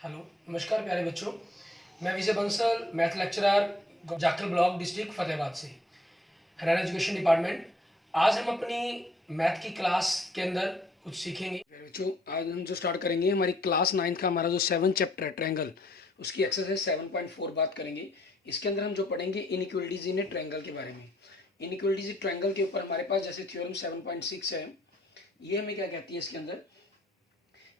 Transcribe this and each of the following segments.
Hello, नमस्कार प्यारे बच्चों। मैं Vijay Bansal, math lecturer, Jakhal block, district Fatehabad से, हरियाणा एजुकेशन डिपार्टमेंट। आज हम अपनी मैथ की क्लास के अंदर कुछ सीखेंगे। बच्चों, आज हम जो स्टार्ट करेंगे हमारी क्लास 9 का हमारा जो 7 चैप्टर है ट्रायंगल, उसकी एक्सरसाइज 7.4 बात करेंगे। इसके अंदर हम जो पढ़ेंगे इनइक्वलिटीज इन ए ट्रायंगल के बारे में। इनइक्वलिटीज ट्रायंगल के ऊपर हमारे पास जैसे थ्योरम 7.6 है, ये हमें क्या कहती है इसके अंदर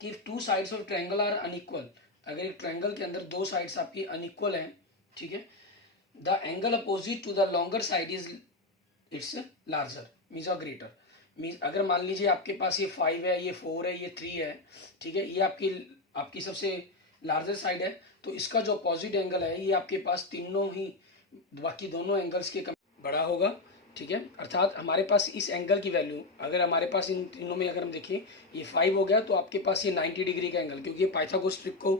कि if two sides of triangle are unequal, अगर एक ट्रायंगल के अंदर दो साइड्स आपकी अनइक्वल हैं, ठीक है, the angle opposite to the longer side is its larger means और ग्रेटर। मीन्स अगर मान लीजिए आपके पास ये 5 है, ये 4 है, ये 3 है, ठीक है, ये आपकी आपकी सबसे लार्जर साइड है, तो इसका जो अपोजिट एंगल है ये आपके पास तीनों ही बाकी दोनों एंगल्स के बड़ा होगा, ठीक है। अर्थात हमारे पास इस एंगल की वैल्यू, अगर हमारे पास इन तीनों में अगर हम देखें ये 5 हो गया, तो आपके पास ये 90 डिग्री का एंगल, क्योंकि ये पाइथागोरस ट्रिक को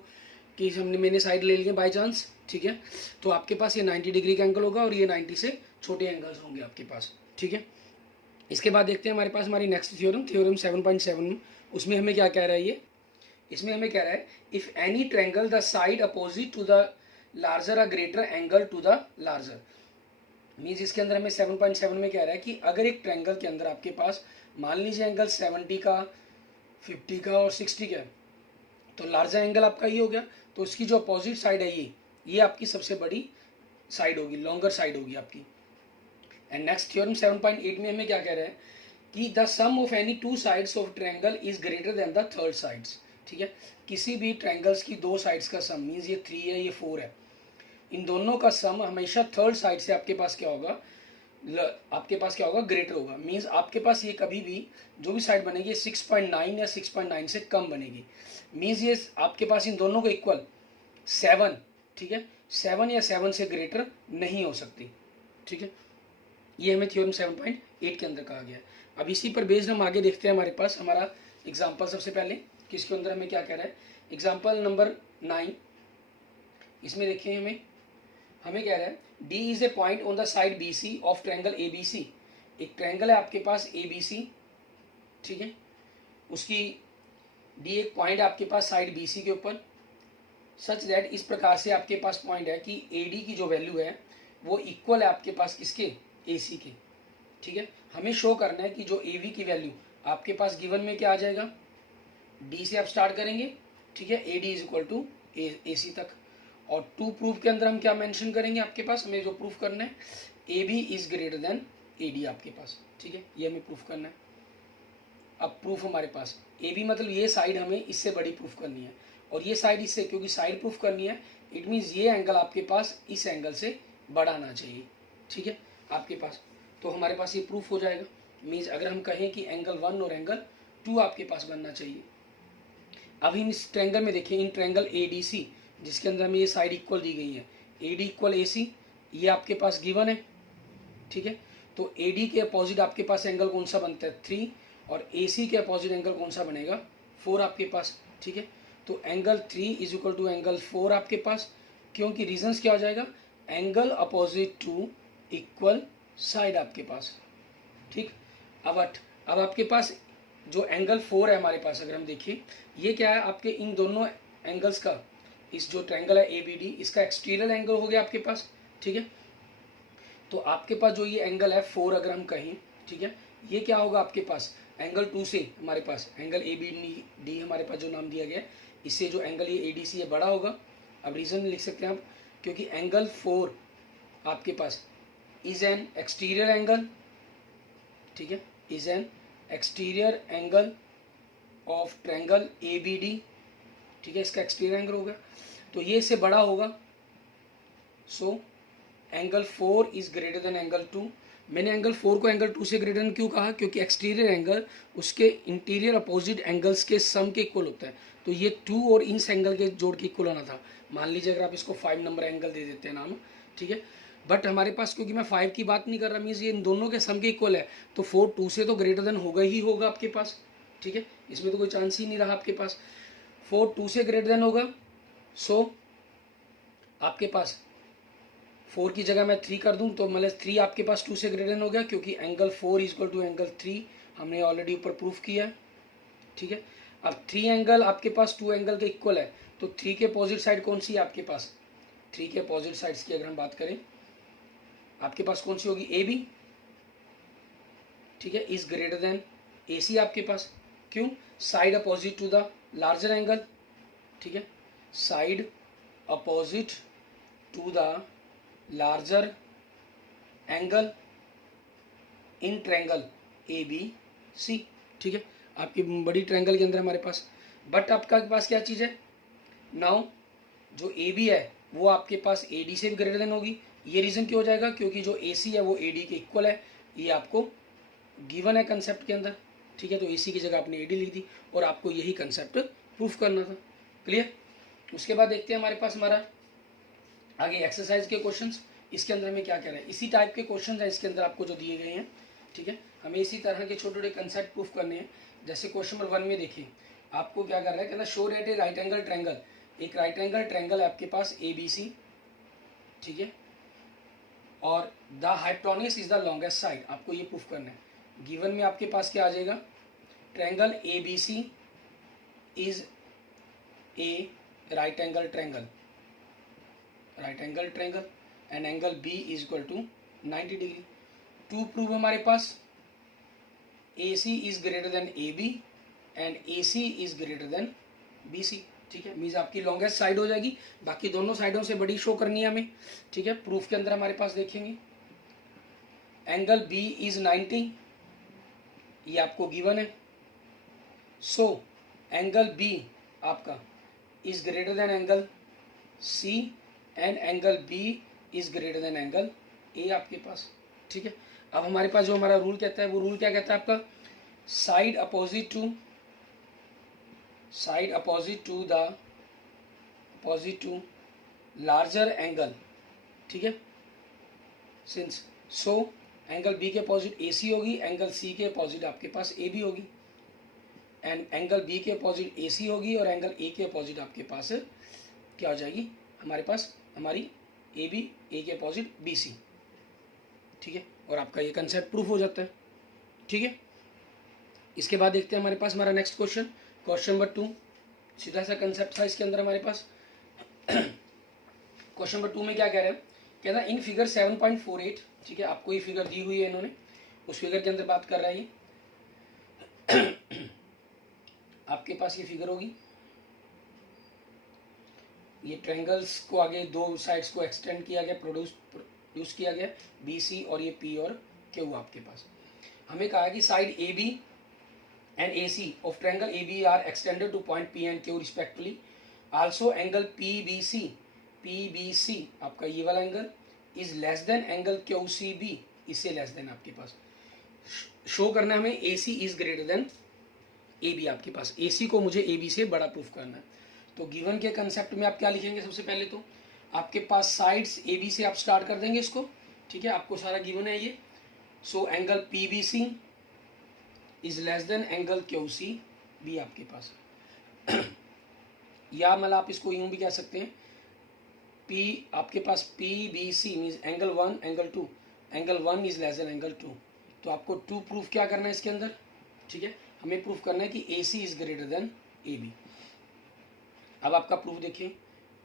कि मैंने साइड ले लिए बाई चांस, ठीक है, तो आपके पास ये 90 डिग्री का एंगल होगा और ये 90 से छोटे एंगल्स होंगे आपके पास, ठीक है। इसके बाद देखते हैं हमारे पास हमारी नेक्स्ट थ्योरम 7.7, उसमें हमें क्या कह रहा है ये, इसमें हमें कह रहा है if any triangle the side opposite to the larger a greater angle to the larger. Means इसके अंदर हमें 7.7 में कह रहा है कि अगर एक ट्रायंगल के अंदर आपके पास मान लीजिए एंगल 70 का, 50 का और 60 का है, तो लार्जर एंगल आपका ये हो गया, तो इसकी जो अपोजिट साइड है ये आपकी सबसे बड़ी साइड होगी, लॉन्गर साइड होगी आपकी। एंड नेक्स्ट थ्योरम 7.8 में हमें क्या कह रहा है कि the sum of any two sides of triangle is greater than the third sides, ठीक है। किसी भी ट्रायंगल्स की दो साइड्स का सम, मीन्स ये 3 है, ये 4 है, इन दोनों का सम हमेशा थर्ड साइड से आपके पास क्या होगा, आपके पास क्या होगा, ग्रेटर होगा। मींस आपके पास ये कभी भी जो भी साइड बनेगी 6.9 या 6.9 से कम बनेगी। मींस ये आपके पास इन दोनों को इक्वल 7, ठीक है, 7 या 7 से ग्रेटर नहीं हो सकती, ठीक है। ये हमें थ्योरम 7.8 के अंदर कहा गया है। अब इसी पर बेस्ड हम आगे देखते हैं हमारे पास हमारा एग्जाम्पल। सबसे पहले किसके अंदर हमें क्या कह रहा है, एग्जाम्पल नंबर 9, इसमें देखिए हमें कह रहा है D is a point on the side BC of triangle ABC। एक ट्रायंगल है आपके पास ABC, ठीक है, उसकी D एक पॉइंट आपके पास साइड BC के ऊपर, सच दैट इस प्रकार से आपके पास पॉइंट है कि AD की जो वैल्यू है वो इक्वल है आपके पास किसके, AC के, ठीक है। हमें शो करना है कि जो AV की वैल्यू आपके पास गिवन में क्या आ जाएगा, D से आप स्टार्ट करेंगे, ठीक है, AD is equal to AC तक। और टू प्रूफ के अंदर हम क्या मेंशन करेंगे, आपके पास हमें जो प्रूफ करना है AB is greater then AD आपके पास, ठीक है, ये हमें प्रूफ करना है। अब प्रूफ हमारे पास AB मतलब ये साइड हमें इससे बड़ी प्रूफ करनी है, और ये साइड इससे, क्योंकि साइड प्रूफ करनी है, इट मीन्स ये एंगल आपके पास इस एंगल से बड़ा आना चाहिए, ठीक है, आपके पास। तो हमारे पास ये प्रूफ हो जाएगा। मीन्स अगर हम कहें कि एंगल 1 और एंगल 2 आपके पास बनना चाहिए। अब इन इस ट्रायंगल में देखिए, इन ट्रायंगल ADC जिसके अंदर हमें ये साइड इक्वल दी गई है, AD इक्वल AC, ये आपके पास गिवन है, ठीक है। तो AD के अपोजिट आपके पास एंगल कौन सा बनता है, 3, और AC के अपोजिट एंगल कौन सा बनेगा, 4 आपके पास, ठीक है। तो angle 3 is equal to angle 4 आपके पास, क्योंकि रीजंस क्या हो जाएगा, angle opposite to equal side आपके पास, ठीक। अब आपके पास जो एंगल 4 है हमारे पास, अगर हम देखिए ये क्या है, आपके इन दोनों एंगल्स का, इस जो ट्रायंगल है ABD, इसका एक्सटीरियर एंगल हो गया आपके पास, ठीक है। तो आपके पास जो ये एंगल है 4 अगर हम कहें, ठीक है, ये क्या होगा आपके पास, एंगल 2 से हमारे पास एंगल ABD हमारे पास जो नाम दिया गया है, इससे जो एंगल ये ADC है बड़ा होगा। अब रीज़न लिख सकते हैं आप, क्योंकि एंगल 4 आपके पास इज एन एक्सटीरियर एंगल, ठीक है, is an exterior angle of triangle ABD, ठीक है, इसका एक्सटीरियर एंगल हो गया, तो ये इससे बड़ा होगा। So angle 4 is greater than angle 2। मैंने एंगल 4 को एंगल 2 से ग्रेटर देन क्यों कहा, क्योंकि एक्सटीरियर एंगल उसके इंटीरियर अपोजिट एंगल्स के सम के इक्वल होता है, तो ये 2 और इस एंगल के जोड़ के इक्वल होना था। मान लीजिए अगर आप इसको 5 नंबर एंगल दे देते हैं नाम, ठीक है, बट हमारे पास क्योंकि मैं 5 की बात नहीं कर रहा, मीन्स ये इन दोनों के सम के इक्वल है, तो 4 2 से तो ग्रेटर देन होगा ही होगा आपके पास, ठीक है, इसमें तो कोई चांस ही नहीं रहा आपके पास, 4 2 से ग्रेटर देन होगा। सो आपके पास 4 की जगह मैं 3 कर दूं, तो मतलब 3 आपके पास 2 से ग्रेटर देन हो गया, क्योंकि angle 4 is equal to angle 3 हमने ऑलरेडी ऊपर प्रूफ किया है, ठीक है। अब 3 एंगल आपके पास 2 एंगल के इक्वल है, तो 3 के अपोजिट साइड कौन सी है आपके पास? 3 के अपोजिट साइड्स की अगर हम बात करें आपके पास कौन सी होगी? ए बी, ठीक है, is greater than A C आपके पास। क्यों? Side opposite to the larger angle, ठीक है, side opposite to the larger angle in triangle A B C, ठीक है, आपकी बड़ी ट्रैंगल के अंदर हमारे पास। बट आपका पास क्या चीज़ है? नाउ जो ए बी है वो आपके पास ए डी से भी ग्रेटर देन होगी। ये रीज़न क्यों हो जाएगा? क्योंकि जो ए सी है वो ए डी के इक्वल है, ये आपको गिवन है कंसेप्ट के अंदर, ठीक है। तो ए सी की जगह आपने ए डी लिख दी और आपको यही कंसेप्ट प्रूफ करना था। क्लियर? उसके बाद देखते हैं हमारे पास हमारा आगे एक्सरसाइज के क्वेश्चंस। इसके अंदर हमें क्या कह रहे हैं? इसी टाइप के क्वेश्चंस हैं इसके अंदर आपको जो दिए गए हैं, ठीक है। हमें इसी तरह के छोटे छोटे कंसेप्ट प्रूफ करने हैं। जैसे क्वेश्चन नंबर 1 में देखिए आपको क्या कर रहा है, कहना show that A right angle triangle, एक राइट एंगल ट्रायंगल है आपके पास ए बी सी, ठीक है, और the hypotenuse is the longest side, आपको ये प्रूफ करना है। गिवन में आपके पास क्या आ जाएगा? Triangle A B C is a right angle triangle, right angle triangle and angle B is equal to 90 degree. To prove हमारे पास A C is greater than A B and A C is greater than B C, ठीक है। Means आपकी longest side हो जाएगी, बाकी दोनों साइडों से बड़ी शो करनी है हमें, ठीक है। प्रूफ के अंदर हमारे पास देखेंगे एंगल बी इज 90, ये आपको गिवन है। सो एंगल बी आपका is greater than angle C and angle B is greater than angle A आपके पास, ठीक है। अब हमारे पास जो हमारा रूल कहता है वो रूल क्या कहता है आपका? Side opposite to larger angle, ठीक है। सिंस सो एंगल बी के अपोजिट ए सी होगी, एंगल सी के अपोजिट आपके पास ए बी होगी, एंड एंगल बी के अपोजिट ए सी होगी और एंगल ए के अपोजिट आपके पास क्या हो जाएगी? हमारे पास हमारी ए बी, ए के अपोजिट बी सी, ठीक है। और आपका ये कंसेप्ट प्रूफ हो जाता है, ठीक है। इसके बाद देखते हैं हमारे पास हमारा नेक्स्ट क्वेश्चन, क्वेश्चन नंबर 2। सीधा सा कंसेप्ट था इसके अंदर हमारे पास। क्वेश्चन नंबर 2 में क्या कह रहे हैं? कह रहा है इन फिगर 7.48, ठीक है, आपको ये फिगर दी हुई है इन्होंने, उस फिगर के अंदर बात कर रहा है ये। आपके पास ये फिगर होगी, ये ट्रायंगल्स को आगे दो साइड्स को एक्सटेंड किया गया, प्रोड्यूस किया गया, बी सी और ये पी और क्यू आपके पास। हमें कहा कि side A B and A C of triangle A B are extended to point P and Q respectively. Also angle P B C आपका ये वाला angle is less than angle Q C B, इससे less than आपके पास show करना है हमें A C is greater than A B आपके पास। ए सी को मुझे ए बी से बड़ा प्रूफ करना है। तो गिवन के कंसेप्ट में आप क्या लिखेंगे? सबसे पहले तो आपके पास साइड्स ए बी से आप स्टार्ट कर देंगे इसको, ठीक है, आपको सारा गिवन है ये। So angle P B C is less than angle Q C B आपके पास। या मतलब आप इसको यूं भी कह सकते हैं, पी आपके पास P B C means angle 1 angle 2, angle 1 is less than angle 2। तो आपको 2 प्रूफ क्या करना है इसके अंदर, ठीक है, हमें प्रूफ करना है कि A C is greater than A B. अब आपका प्रूफ देखिए,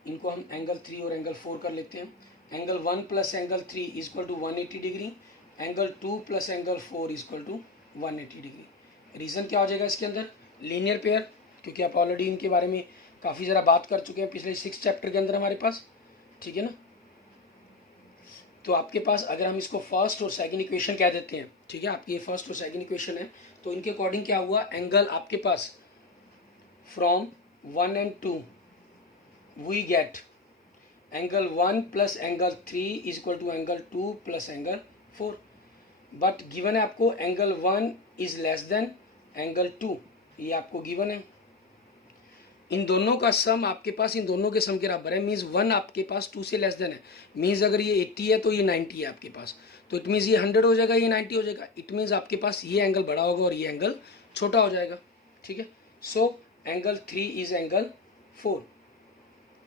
इनको हम एंगल 3 और एंगल 4 कर लेते हैं। Angle 1 plus angle 3 is equal to 180 degree, angle 2 plus angle 4 is equal to 180 degree. Reason क्या हो जाएगा इसके अंदर? लीनियर पेयर, क्योंकि आप ऑलरेडी इनके बारे में काफ़ी ज़रा बात कर चुके हैं पिछले 6 चैप्टर के अंदर हमारे पास, ठीक है ना। तो आपके पास अगर हम इसको फर्स्ट और सेकंड इक्वेशन कह देते हैं, ठीक है, आपकी ये फर्स्ट और सेकंड इक्वेशन है, तो इनके अकॉर्डिंग क्या हुआ? एंगल आपके पास from 1 and 2 we get angle 1 plus angle 3 is equal to angle 2 plus angle 4, but given है आपको angle 1 is less than angle 2, ये आपको गिवन है। इन दोनों का सम आपके पास इन दोनों के सम के बराबर है, मीन्स 1 आपके पास 2 से लेस देन है। मीन्स अगर ये 80 है तो ये 90 है आपके पास, तो इट मीन्स ये 100 हो जाएगा, ये 90 हो जाएगा। इट मीन्स आपके पास ये एंगल बड़ा होगा और ये एंगल छोटा हो जाएगा, ठीक है। सो एंगल 3 इज एंगल 4,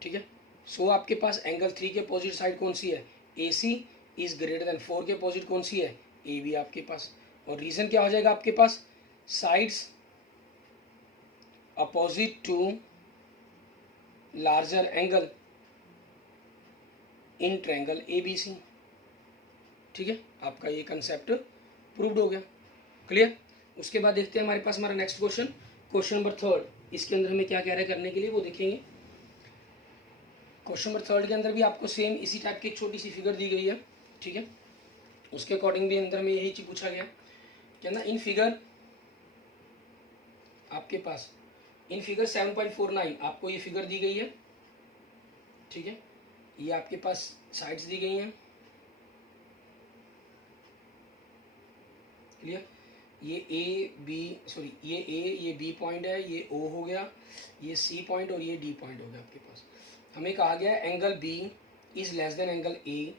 ठीक है। सो आपके पास एंगल 3 के अपोजिट साइड कौन सी है? A C is greater then 4 के अपोजिट कौन सी है? ए बी आपके पास। और रीज़न क्या हो जाएगा आपके पास? Sides opposite to larger angle in triangle ABC। ठीक है, आपका ये कंसेप्ट प्रूव्ड हो गया। क्लियर। उसके बाद देखते हैं हमारे पास हमारा नेक्स्ट क्वेश्चन, क्वेश्चन नंबर 3। इसके अंदर हमें क्या कह रहा है करने के लिए वो देखेंगे। क्वेश्चन नंबर 3 के अंदर भी आपको सेम इसी टाइप की एक छोटी सी फिगर दी गई है। ठीक है, उसके अकॉर्डिंग भी अंदर में यही चीज पूछा गया क्या ना, इन फिगर आपके पास इन फिगर 7.49 आपको ये फिगर दी गई है। ठीक है, ये आपके पास साइड्स दी गई हैं। क्लियर। ये ये बी पॉइंट है, ये ओ हो गया, ये सी पॉइंट और ये डी पॉइंट हो गया आपके पास। हमें कहा गया angle B is less than angle A,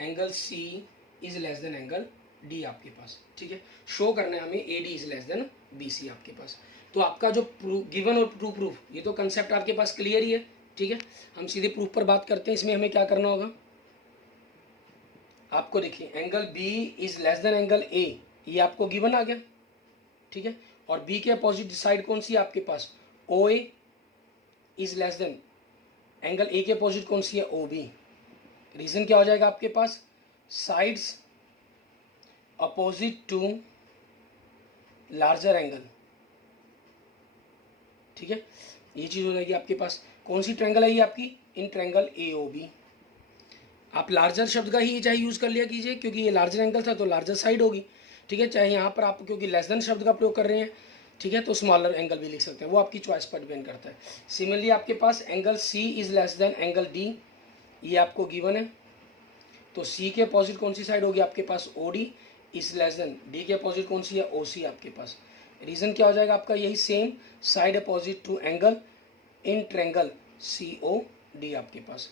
angle C is less than angle D आपके पास। ठीक है, शो करना है हमें A D is less than B C आपके पास। तो आपका जो गिवन और ट्रू प्रूफ, ये तो कंसेप्ट आपके पास क्लियर ही है। ठीक है, हम सीधे प्रूफ पर बात करते हैं। इसमें हमें क्या करना होगा, आपको देखिए angle B is less than angle A, ये आपको गिवन आ गया। ठीक है, और बी के अपोजिट साइड कौन सी है आपके पास, O A is less than angle A के अपोजिट कौन सी है, ओ बी। रीजन क्या हो जाएगा आपके पास, sides opposite to larger angle. ठीक है, ये चीज हो जाएगी आपके पास। कौन सी ट्रायंगल है ये आपकी, in triangle A O B. आप लार्जर शब्द का ही चाहे यूज कर लिया कीजिए, क्योंकि ये लार्जर एंगल था तो लार्जर साइड होगी। ठीक है, चाहे यहाँ पर आप क्योंकि लेस देन शब्द का प्रयोग कर रहे हैं, ठीक है, तो स्मॉलर एंगल भी लिख सकते हैं, वो आपकी चॉइस पर डिपेंड करता है। सिमिलरली आपके पास angle C is less than angle D, ये आपको गिवन है। तो सी के अपोजिट कौन सी साइड होगी आपके पास, O D is less than D के अपोजिट कौन सी है, ओ सी आपके पास। रीजन क्या हो जाएगा आपका, यही same, side opposite to angle in triangle C O D आपके पास।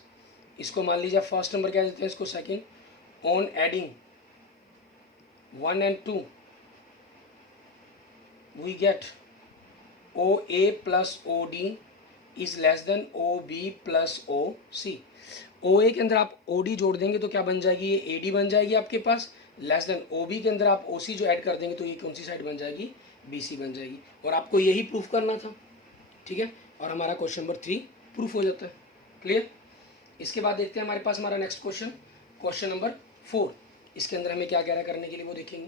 इसको मान लीजिए फर्स्ट नंबर क्या देते हैं, इसको second, on adding 1 and 2 we get OA plus OD is less than OB plus OC। OA के अंदर आप OD जोड़ देंगे तो क्या बन जाएगी, ये AD बन जाएगी आपके पास। लेस देन OB के अंदर आप OC जो ऐड कर देंगे तो ये कौन सी साइड बन जाएगी, BC बन जाएगी। और आपको यही प्रूफ करना था। ठीक है, और हमारा क्वेश्चन नंबर 3 प्रूफ हो जाता है। क्लियर। इसके बाद देखते हैं हमारे पास हमारा नेक्स्ट क्वेश्चन, क्वेश्चन नंबर 4। इसके अंदर हमें क्या कह रहा है करने के लिए वो देखेंगे।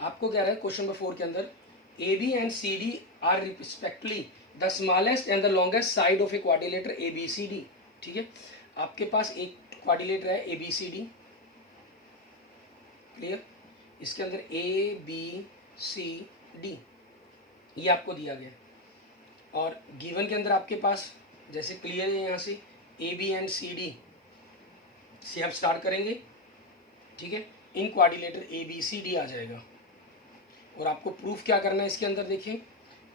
आपको कह रहा है क्वेश्चन नंबर 4 के अंदर, A B and C D are respectively the smallest and the longest side of a quadrilateral A B C D. ठीक है, आपके पास एक क्वाड्रिलेटर है A B C D. Clear. इसके अंदर ए बी सी डी ये आपको दिया गया है, और गिवन के अंदर आपके पास जैसे क्लियर है यहाँ से A B and C D से आप स्टार्ट करेंगे। ठीक है, in quadrilateral A B C D आ जाएगा। और आपको प्रूफ क्या करना है इसके अंदर, देखिए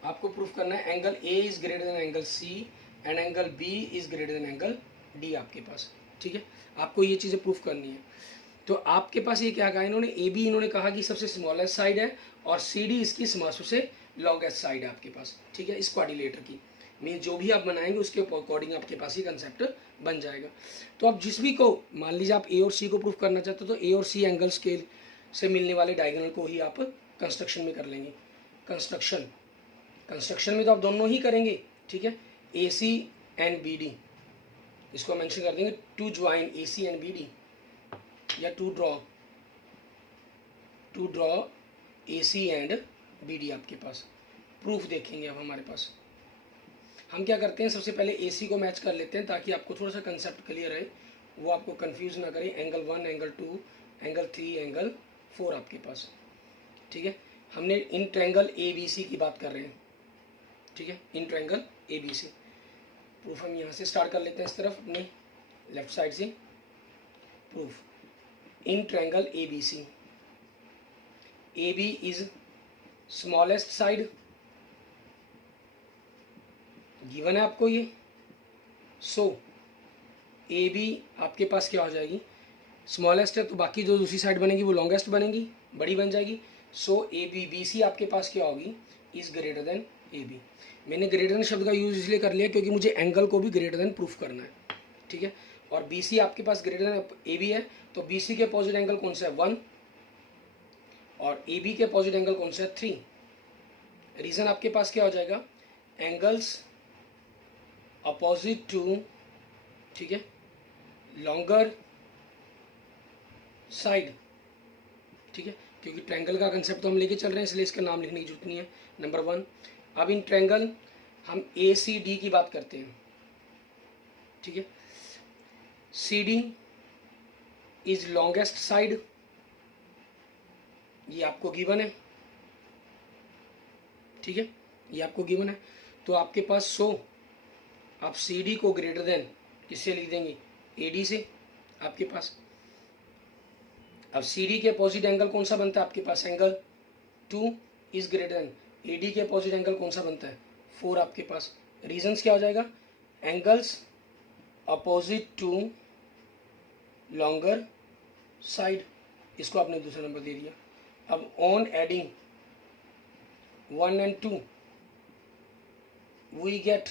आपको प्रूफ करना है angle A is greater than angle C and angle B is greater than angle D आपके पास। ठीक है, आपको ये चीज़ें प्रूफ करनी है। तो आपके पास ये क्या कहा इन्होंने, ए बी इन्होंने कहा कि सबसे स्मॉलेस्ट साइड है और सी डी इसकी सबसे लॉन्गेस्ट साइड है आपके पास। ठीक है, इस क्वाड्रिलेटर की मीन जो भी आप बनाएंगे उसके अकॉर्डिंग आपके पास ये कंसेप्ट बन जाएगा। तो आप जिस भी को मान लीजिए आप ए और सी को प्रूफ करना चाहते हो तो ए और सी एंगल स्केल से मिलने वाले डायगोनल को ही आप कंस्ट्रक्शन में कर लेंगे। कंस्ट्रक्शन में तो आप दोनों ही करेंगे। ठीक है, A C and B D इसको मेंशन कर देंगे, to join A C and B D, या to draw A C and B D आपके पास। प्रूफ देखेंगे अब हमारे पास। हम क्या करते हैं, सबसे पहले ए सी को मैच कर लेते हैं ताकि आपको थोड़ा सा कंसेप्ट क्लियर रहे, वो आपको कंफ्यूज ना करे। एंगल 1, एंगल 2, एंगल 3, एंगल 4 आपके पास। ठीक है, हमने इन ट्रायंगल ए बी सी की बात कर रहे हैं। ठीक है, in triangle A B C. Proof हम यहाँ से स्टार्ट कर लेते हैं, इस तरफ अपने लेफ्ट साइड से। Proof in triangle A B C, A B is smallest side given है आपको ये। सो ए बी आपके पास क्या हो जाएगी, स्मॉलेस्ट है तो बाकी जो दूसरी साइड बनेगी वो लॉन्गेस्ट बनेगी, बड़ी बन जाएगी। सो ए बी बी सी आपके पास क्या होगी, is greater than A B. मैंने ग्रेटर देन शब्द का यूज इसलिए कर लिया क्योंकि मुझे एंगल को भी ग्रेटर देन प्रूफ करना है। ठीक है, और बी सी आपके पास ग्रेटर देन ए बी है, तो बी सी के अपोजिट एंगल कौन सा है, 1, और ए बी के अपोजिट एंगल कौन सा है, 3। रीज़न आपके पास क्या हो जाएगा, एंगल्स अपोजिट टू, ठीक है, लॉन्गर साइड, ठीक है, क्योंकि ट्रायंगल का कंसेप्ट तो हम लेके चल रहे हैं इसलिए इसका नाम लिखने की जरूरत नहीं है, नंबर 1। अब इन ट्रायंगल हम ए सी डी की बात करते हैं, ठीक है। C D is longest side, ये आपको गिवन है, ठीक है, ये आपको गिवन है। तो आपके पास आप सी डी को ग्रेटर देन किससे लिख देंगे, ए डी से आपके पास। अब सी डी के अपोजिट एंगल कौन सा बनता है आपके पास, angle 2 is greater than A D के अपोजिट एंगल कौन सा बनता है, 4 आपके पास। रीजंस क्या हो जाएगा, angles opposite to longer side, इसको आपने दूसरा नंबर दे दिया। अब on adding 1 and 2 we get,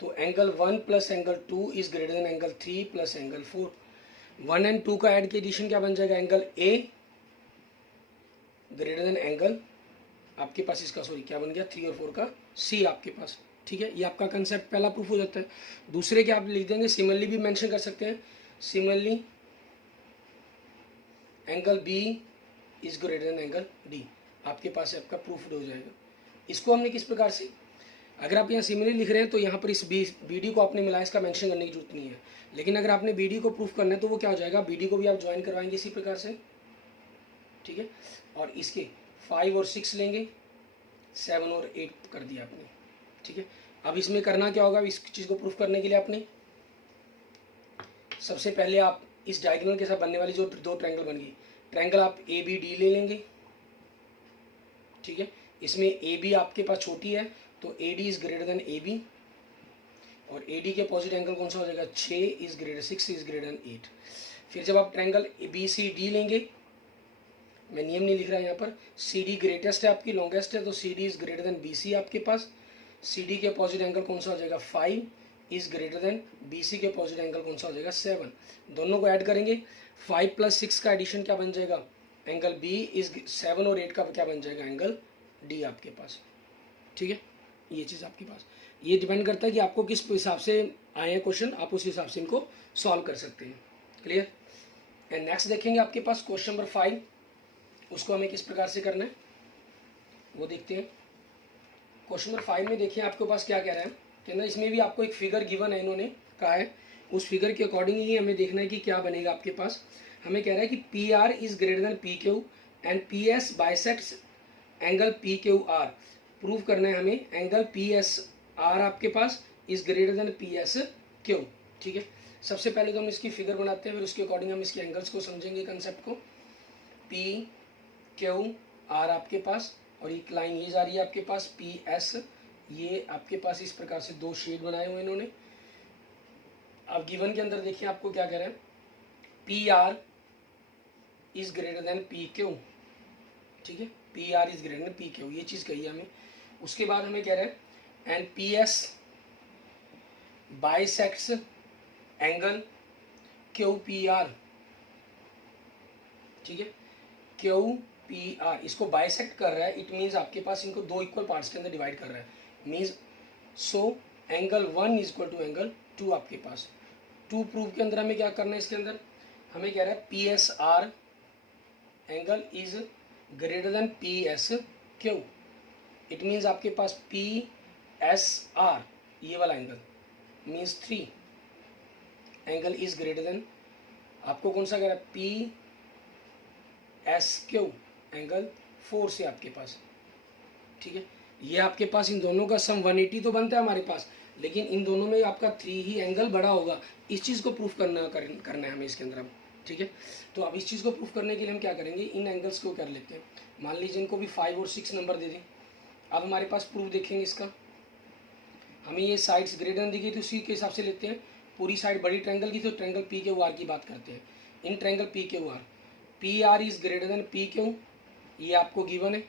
तो angle 1 plus angle 2 is greater than angle 3 plus angle 4। 1 and 2 का ऐड के एडिशन क्या बन जाएगा, angle A greater than angle आपके पास इसका, सॉरी क्या बन गया, 3 और 4 का सी आपके पास, ठीक है। ये आपका कंसेप्ट पहला प्रूफ हो जाता है। दूसरे के आप लिख देंगे, सिमिलरली भी मेंशन कर सकते हैं, similarly angle B is greater than angle D, आपके पास आपका प्रूफ हो जाएगा। इसको हमने किस प्रकार से, अगर आप यहाँ सिमिलरली लिख रहे हैं तो यहाँ पर इस बी डी को आपने मिला, इसका मेंशन करने की जरूरत नहीं है। लेकिन अगर आपने बी डी को प्रूफ करना है तो वो क्या हो जाएगा, बी डी को भी आप ज्वाइन करवाएंगे इसी प्रकार से, ठीक है। और इसके 5 और 6 लेंगे, 7 और 8 कर दिया आपने, ठीक है। अब इसमें करना क्या होगा, इस चीज़ को प्रूफ करने के लिए आपने सबसे पहले आप इस डायगोनल के साथ बनने वाली जो 2 ट्रायंगल बन गई, ट्रायंगल आप ए बी डी ले लेंगे, ठीक है। इसमें ए बी आपके पास छोटी है तो A D is greater than A B, और ए डी के अपोजिट एंगल कौन सा हो जाएगा, 6 is greater 6 is greater than 8। फिर जब आप ट्रायंगल बी सी डी लेंगे, मैं नियम नहीं लिख रहा यहाँ पर, सी डी ग्रेटेस्ट है आपकी, लॉन्गेस्ट है, तो C D is greater than B C आपके पास। सी डी के अपोजिट एंगल कौन सा हो जाएगा, 5 is greater than B C के अपोजिट एंगल कौन सा हो जाएगा, 7। दोनों को ऐड करेंगे, 5 + 6 का एडिशन क्या बन जाएगा, एंगल बी इज 7 और 8 का क्या बन जाएगा, एंगल डी आपके पास, ठीक है। ये चीज़ आपके पास, ये डिपेंड करता है कि आपको किस हिसाब से आए हैं क्वेश्चन, आप उस हिसाब से इनको सॉल्व कर सकते हैं, क्लियर। एंड नेक्स्ट देखेंगे आपके पास क्वेश्चन नंबर 5, उसको हमें किस प्रकार से करना है वो देखते हैं। क्वेश्चन नंबर 5 में देखिए आपके पास क्या कह रहा है, कहना इसमें भी आपको एक फिगर गिवन है, इन्होंने कहा है उस फिगर के अकॉर्डिंग ही हमें देखना है कि क्या बनेगा आपके पास। हमें कह रहा है कि P R is greater than P Q and P S bisects angle P Q R. Prove करना है हमें एंगल पी एस आर आपके पास is greater than P S Q, ठीक है। सबसे पहले तो हम इसकी फिगर बनाते हैं, फिर उसके अकॉर्डिंग हम इसके एंगल्स को समझेंगे, कंसेप्ट को। पी क्यू आर आपके पास, और एक लाइन ये जा रही है आपके पास पी एस, ये आपके पास इस प्रकार से 2 शेड बनाए हुए इन्होंने। अब गिवन के अंदर देखिए आपको क्या कह रहा है, P R is greater than P Q, ठीक है, P R is greater than P Q, ये चीज़ कही है हमें। उसके बाद हमें कह रहा है and P S bisects angle Q P R, ठीक है, क्यू पी आर इसको बाइसेक्ट कर रहा है, इट मीन्स आपके पास इनको 2 इक्वल पार्ट्स के अंदर डिवाइड कर रहा है, means so angle 1 is equal to angle 2 आपके पास। 2 प्रूफ के अंदर हमें क्या करना है, इसके अंदर हमें कह रहा है P S R angle is greater than P S Q, it means आपके पास पी एस आर ये वाला angle means 3 angle is greater then, आपको कौन सा कह रहा है, पी एस क्यू एंगल 4 से आपके पास, ठीक है। ये आपके पास इन दोनों का सम 180 तो बनता है हमारे पास, लेकिन इन दोनों में आपका 3 ही एंगल बड़ा होगा। इस चीज़ को प्रूफ करना है हमें इसके अंदर अब, ठीक है। तो अब इस चीज़ को प्रूफ करने के लिए हम क्या करेंगे, इन एंगल्स को कर लेते हैं, मान लीजिए इनको भी 5 और 6 नंबर दे दें। अब हमारे पास प्रूफ देखेंगे इसका, हमें ये साइड्स ग्रेटर दी गई तो उसी के हिसाब से लेते हैं। पूरी साइड बड़ी ट्रायंगल की तो ट्रायंगल पी क्यू आर की बात करते हैं। इन triangle P Q are, P R is greater than P Q, ये आपको गिवन है,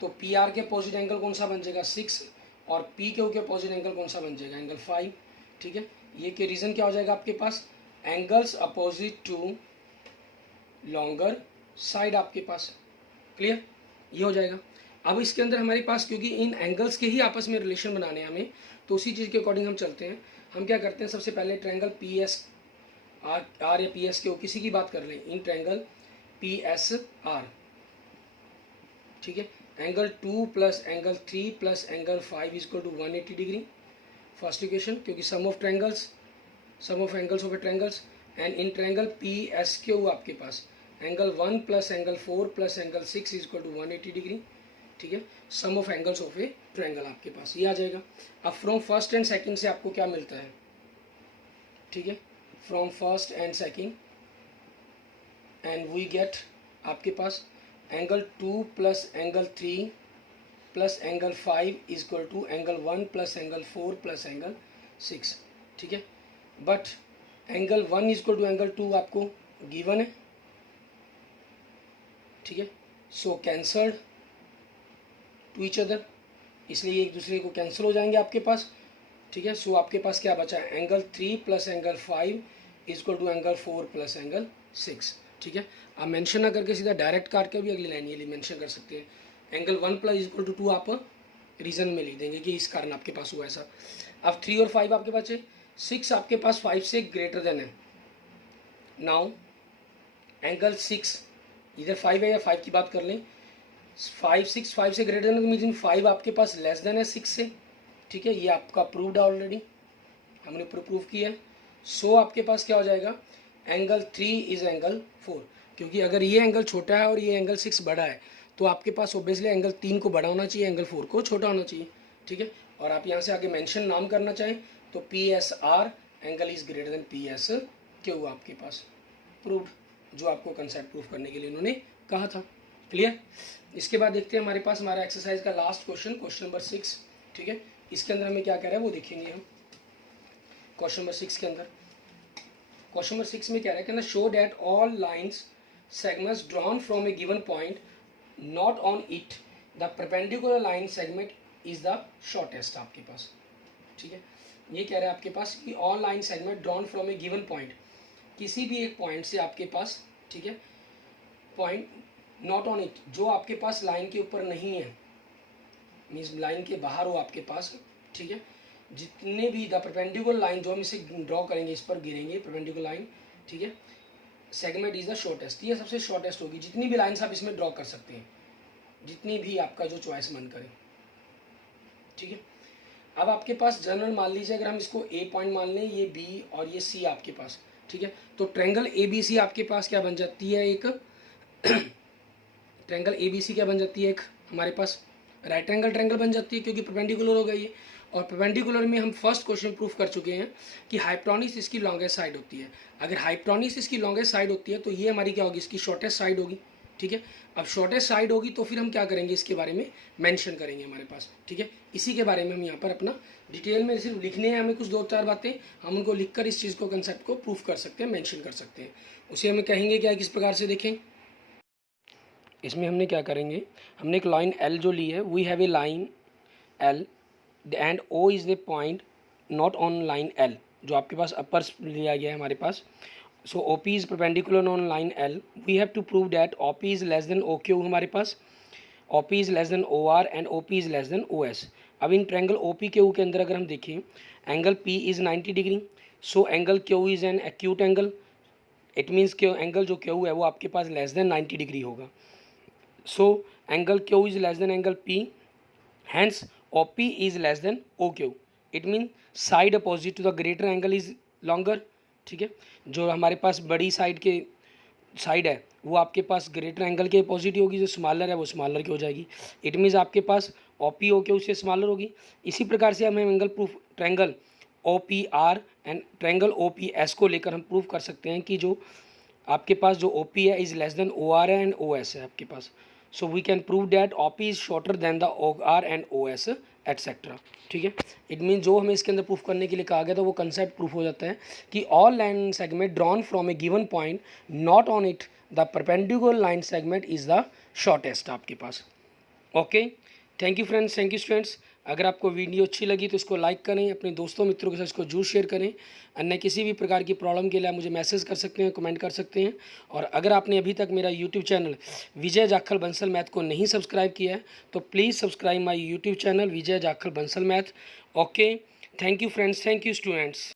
तो पी आर के अपोजिट एंगल कौन सा बन जाएगा, 6, और पी क्यू के अपोजिट एंगल कौन सा बन जाएगा, एंगल 5, ठीक है। ये के रीज़न क्या हो जाएगा आपके पास, angles opposite to longer side आपके पास, क्लियर, ये हो जाएगा। अब इसके अंदर हमारे पास, क्योंकि इन एंगल्स के ही आपस में रिलेशन बनाने हैं हमें, तो उसी चीज़ के अकॉर्डिंग हम चलते हैं। हम क्या करते हैं, सबसे पहले ट्रायंगल पी एस आर या पी एस के किसी की बात कर लें, in triangle P S R, ठीक है, angle 2 plus angle 3 plus angle 5 is equal to 180 degree, first equation, क्योंकि sum of angles of a triangles. And in triangle P S Q आपके पास angle 1 plus angle 4 plus angle 6 is equal to 180 degree, ठीक है, सम of angles of A triangle आपके पास ये आ जाएगा। अब from first and second से आपको क्या मिलता है, ठीक है, from first and second and we get आपके पास angle 2 plus angle 3 plus angle 5 is equal to angle 1 plus angle 4 plus angle 6, ठीक है, but angle 1 is equal to angle 2 आपको गिवन है, ठीक है, so cancelled to each other, इसलिए एक दूसरे को कैंसिल हो जाएंगे आपके पास, ठीक है। सो आपके पास क्या बचा है, angle 3 plus angle 5 is equal to angle 4 plus angle 6, ठीक है। आप मेंशन ना करके सीधा डायरेक्ट काट के भी अगली लाइन ये लिए मेंशन कर सकते हैं, angle 1 plus is equal to 2 आप रीजन में लिख देंगे कि इस कारण आपके पास हुआ ऐसा। अब 3 और 5 आपके पास है, 6 आपके पास 5 से ग्रेटर देन है, नाउ एंगल 6 इधर 5 है या 5 की बात कर लें, 5 से ग्रेटर देन मीन 5 आपके पास लेस देन है 6 से, ठीक है, ये आपका प्रूव्ड है ऑलरेडी, हमने प्रूव किया है। सो आपके पास क्या हो जाएगा, एंगल 3 इज एंगल 4, क्योंकि अगर ये एंगल छोटा है और ये एंगल 6 बड़ा है तो आपके पास ऑब्वियसली एंगल 3 को बड़ा होना चाहिए, एंगल 4 को छोटा होना चाहिए, ठीक है। और आप यहाँ से आगे मेंशन नाम करना चाहें तो P S R angle is greater than P S Q, आपके पास प्रूव्ड, जो आपको कंसेप्ट प्रूफ करने के लिए उन्होंने कहा था, क्लियर। इसके बाद देखते हैं हमारे पास हमारा एक्सरसाइज का लास्ट क्वेश्चन, क्वेश्चन नंबर 6, ठीक है, इसके अंदर हमें क्या कह रहा है वो देखेंगे हम। क्वेश्चन नंबर 6 के अंदर, क्वेश्चन नंबर 6 में क्या है, कहना show that all lines segments drawn from a given point not on it the perpendicular line segment is the shortest, आपके पास, ठीक है, ये कह रहा है आपके पास कि all line segment drawn from a given point, किसी भी एक पॉइंट से आपके पास, ठीक है, पॉइंट नॉट ऑन इट, जो आपके पास लाइन के ऊपर नहीं है, मीन्स लाइन के बाहर हो आपके पास, ठीक है, जितने भी द परपेंडिकुलर लाइन जो हम इसे ड्रॉ करेंगे इस पर गिरेंगे परपेंडिकुलर लाइन, ठीक है, सेगमेंट इज द शॉर्टेस्ट, ये सबसे शॉर्टेस्ट होगी, जितनी भी लाइन्स आप इसमें ड्रॉ कर सकते हैं, जितनी भी आपका जो चॉइस मन करे, ठीक है। अब आपके पास जनरल मान लीजिए अगर हम इसको ए पॉइंट मान लें, ये बी और ये सी आपके पास, ठीक है, तो ट्रायंगल ए बी सी आपके पास क्या बन जाती है, एक ट्रायंगल ए बी सी क्या बन जाती है, एक हमारे पास राइट ट्रायंगल बन जाती है, क्योंकि परपेंडिकुलर हो गई है। और परपेंडिकुलर में हम फर्स्ट क्वेश्चन प्रूफ कर चुके हैं कि हाइपोटेन्यूज इसकी लॉन्गेस्ट साइड होती है, अगर हाइपोटेन्यूज इसकी लॉन्गेस्ट साइड होती है तो ये हमारी क्या होगी, इसकी शॉर्टेस्ट साइड होगी, ठीक है। अब शॉर्टेस्ट साइड होगी तो फिर हम क्या करेंगे, इसके बारे में मेंशन करेंगे हमारे पास, ठीक है, इसी के बारे में हम यहाँ पर अपना डिटेल में सिर्फ लिखने हैं हमें कुछ 2-4 बातें, हम उनको लिखकर इस चीज़ को कंसेप्ट को प्रूफ कर सकते हैं, मेंशन कर सकते हैं, उसे हमें कहेंगे क्या, किस प्रकार से देखें। इसमें हमने क्या करेंगे, हमने एक लाइन एल जो ली है, we have a line L and O is the point not on line L, जो आपके पास अपर लिया गया है हमारे पास। So O P is perpendicular on line L, we have to prove that O P is less than O Q, हमारे पास O P is less than O R and O P is less than O S. अब in triangle O P Q के अंदर अगर हम देखें, angle P is 90 degree, so angle Q is an acute angle, it means Q angle जो Q है वो आपके पास लेस देन 90 डिग्री होगा। So angle Q is less than angle P, hence OP is less than OQ. It means side opposite to the greater angle is longer, ठीक है, जो हमारे पास बड़ी साइड के साइड है वो आपके पास ग्रेटर एंगल के अपोजिट ही होगी, जो स्मॉलर है वो स्मॉलर की हो जाएगी, इट मीन्स आपके पास OP OQ से स्मॉलर होगी। इसी प्रकार से हम angle proof triangle OPR and triangle OPS को लेकर हम प्रूफ कर सकते हैं कि जो आपके पास जो OP है इज़ लेस देन OR है एंड OS है आपके पास। So we can prove that OP is shorter than the OR and OS etcetera, ठीक है। इट मीन जो हमें इसके अंदर प्रूफ करने के लिए कहा गया था वो कंसेप्ट प्रूफ हो जाता है कि all line segment drawn from a given point not on it the perpendicular line segment is the shortest आपके पास। Okay, thank you friends, thank you students. अगर आपको वीडियो अच्छी लगी तो इसको लाइक करें, अपने दोस्तों मित्रों के साथ इसको जरूर शेयर करें। अन्य किसी भी प्रकार की प्रॉब्लम के लिए आप मुझे मैसेज कर सकते हैं, कमेंट कर सकते हैं। और अगर आपने अभी तक मेरा यूट्यूब चैनल विजय जाखल बंसल मैथ को नहीं सब्सक्राइब किया है तो please subscribe my YouTube channel Vijay Jakhal Bansal math. Okay, thank you friends, thank you students.